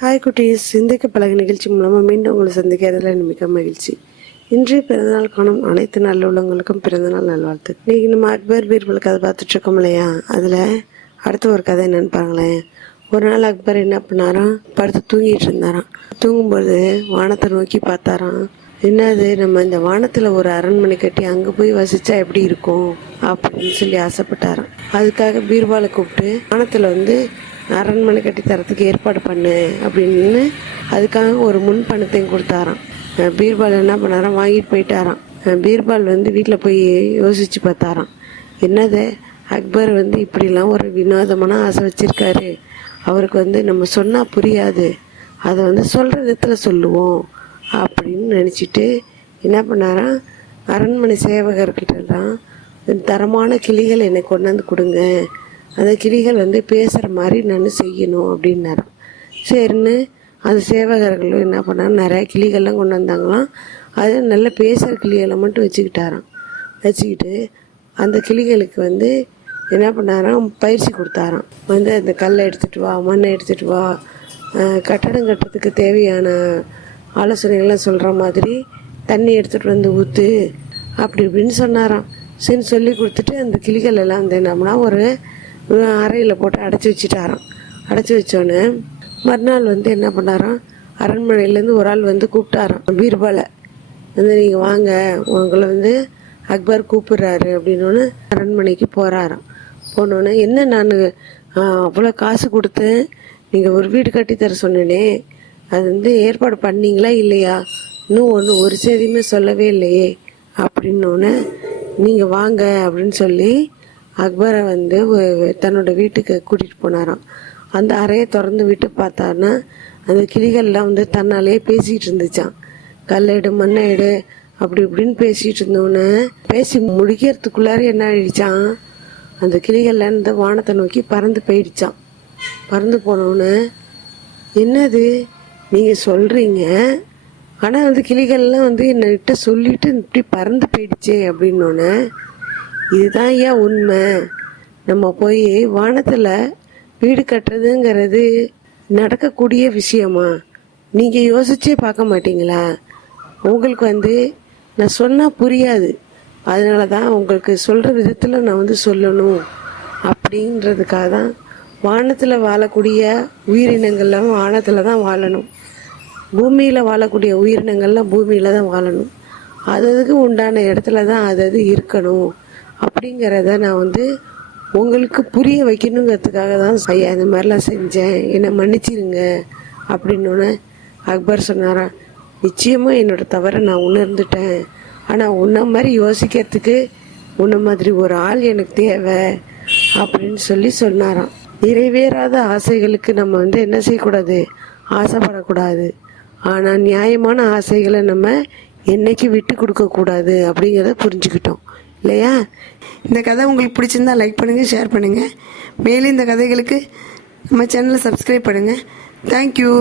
Hi குட்டீஸ். சிந்திக்க பழக நிகழ்ச்சி மூலமாக மீண்டும் உங்களை சந்திக்கிறதுல மிக மகிழ்ச்சி. இன்றைய பிறந்தநாள் காணும் அனைத்து நல்ல உள்ளவங்களுக்கும் பிறந்தநாள் நல்வாழ்த்து இன்றைக்கி நம்ம அக்பர் பீர்பல் கதை பார்த்துட்ருக்கோம் இல்லையா? அதில் அடுத்த ஒரு கதை என்னன்னு பாருங்களேன். ஒரு நாள் அக்பர் என்ன பண்ணாராம் படுத்து தூங்கிட்டு இருந்தாராம். தூங்கும்போது வானத்தை நோக்கி பார்த்தாராம். என்னது நம்ம இந்த வானத்தில் ஒரு அரண்மனை கட்டி அங்கே போய் வசித்தா எப்படி இருக்கும்? அப்படின்னு சொல்லி ஆசைப்பட்டாராம். அதுக்காக பீர்பாலை கூப்பிட்டு வானத்தில் வந்து அரண்மனை கட்டி தரத்துக்கு ஏற்பாடு பண்ணு அப்படின்னு அதுக்காக ஒரு முன் பணத்தையும் கொடுத்தாராம். பீர்பால் என்ன பண்ணாராம்? வாங்கிட்டு போயிட்டாராம். பீர்பால் வந்து வீட்டில் போய் யோசித்து பார்த்தாராம். என்னது? அக்பர் வந்து இப்படிலாம் ஒரு வினோதமான ஆசை வச்சுருக்காரு. அவருக்கு வந்து நம்ம சொன்னால் புரியாது. அதை வந்து சொல்கிற விதத்தில் சொல்லுவோம் அப்படின்னு நினச்சிட்டு என்ன பண்ணாராம்? அரண்மனை சேவகர்கிட்டலாம் தரமான கிளிகள் எனக்கு கொண்டாந்து கொடுங்க. அந்த கிளிகள் வந்து பேசுகிற மாதிரி நான் செய்யணும் அப்படின்னாரு. சரின்னு அந்த சேவகர்களும் என்ன பண்ணாங்க நிறைய கிளிகள்லாம் கொண்டு வந்தாங்களாம். அது நல்ல பேசுகிற கிளிகளை மட்டும் வச்சுக்கிட்டாராம். வச்சுக்கிட்டு அந்த கிளிகளுக்கு வந்து என்ன பண்ணாராம் பயிற்சி கொடுத்தாராம். வந்து அந்த கல்லை எடுத்துகிட்டு வா மண்ணை எடுத்துகிட்டு வா கட்டடம் கட்டுறதுக்கு தேவையான ஆலோசனைகள்லாம் சொல்கிற மாதிரி தண்ணி எடுத்துகிட்டு வந்து ஊற்று அப்படி இப்படின்னு சொன்னாராம். சரி சொல்லி கொடுத்துட்டு அந்த கிளிகள் எல்லாம் வந்து என்னம்னா ஒரு அறையில் போட்டு அடைச்சி வச்சுட்டாராம். அடைச்சி வச்சோன்னே மறுநாள் வந்து என்ன பண்ணாராம்? அரண்மனையிலேருந்து ஒரு ஆள் வந்து கூப்பிட்டாராம். பீர்பாலை வந்து நீங்கள் வாங்க உங்களை வந்து அக்பர் கூப்பிடுறாரு அப்படின்னு அரண்மனைக்கு போகிறாராம் போனோன்னே என்ன நான் அவ்வளோ காசு கொடுத்தேன் நீங்கள் ஒரு வீடு கட்டித்தர சொன்னேனே அது வந்து ஏற்பாடு பண்ணீங்களா இல்லையா? இன்னும் ஒன்று ஒரு செய்தியுமே சொல்லவே இல்லையே அப்படின்னோடனே நீங்கள் வாங்க அப்படின்னு சொல்லி அக்பரை வந்து தன்னோட வீட்டுக்கு கூட்டிகிட்டு போனாராம். அந்த அறையை திறந்து விட்டு பார்த்தாருன்னா அந்த கிளிகள்லாம் வந்து தன்னாலே பேசிகிட்டு இருந்துச்சான் கல்லெடு மண்ணை அப்படி இப்படின்னு பேசிகிட்டு இருந்தோன்னே பேசி முடிக்கிறதுக்குள்ளார என்ன ஆயிடுச்சான் அந்த கிளிகள்லாம் இருந்து வானத்தை நோக்கி பறந்து போயிடுச்சான் பறந்து போனோன்னு என்னது? நீங்கள் சொல்கிறீங்க ஆனால் வந்து கிளிகள்லாம் வந்து என்னகிட்ட சொல்லிட்டு இப்படி பறந்து போயிடுச்சே அப்படின்னோடனே இதுதான் ஏன் உண்மை. நம்ம போய் வானத்தில் வீடு கட்டுறதுங்கிறது நடக்கக்கூடிய விஷயமா? நீங்கள் யோசிச்சே பார்க்க மாட்டீங்களா? உங்களுக்கு வந்து நான் சொன்னால் புரியாது. அதனால தான் உங்களுக்கு சொல்கிற விதத்தில் நான் வந்து சொல்லணும். அப்படின்றதுக்காக தான் வானத்தில் வாழக்கூடிய உயிரினங்கள்லாம் வானத்தில் தான் வாழணும். பூமியில் வாழக்கூடிய உயிரினங்கள்லாம் பூமியில் தான் வாழணும். அது அதுக்கு உண்டான இடத்துல தான் அது அது இருக்கணும். அப்படிங்கிறத நான் வந்து உங்களுக்கு புரிய வைக்கணுங்கிறதுக்காக தான் ஐயா இந்த மாதிரிலாம் செஞ்சேன். என்னை மன்னிச்சிருங்க அப்படின்னோடனே அக்பர் சொன்னாராம் நிச்சயமாக என்னோடய தவறை நான் உணர்ந்துட்டேன். ஆனால் உன்ன மாதிரி யோசிக்கிறதுக்கு உன்ன மாதிரி ஒரு ஆள் எனக்கு தேவை அப்படின்னு சொல்லி சொன்னாராம். நிறைவேறாத ஆசைகளுக்கு நம்ம வந்து என்ன செய்யக்கூடாது? ஆசைப்படக்கூடாது. ஆனால் நியாயமான ஆசைகளை நம்ம என்னைக்கு விட்டு கொடுக்கக்கூடாது அப்படிங்கிறத புரிஞ்சுக்கிட்டோம். இல்லையா? இந்த கதை உங்களுக்கு பிடிச்சிருந்தா லைக் பண்ணுங்கள் ஷேர் பண்ணுங்கள் மேலும் இந்த கதைகளுக்கு நம்ம சேனலை சப்ஸ்கிரைப் பண்ணுங்கள் தேங்க்யூ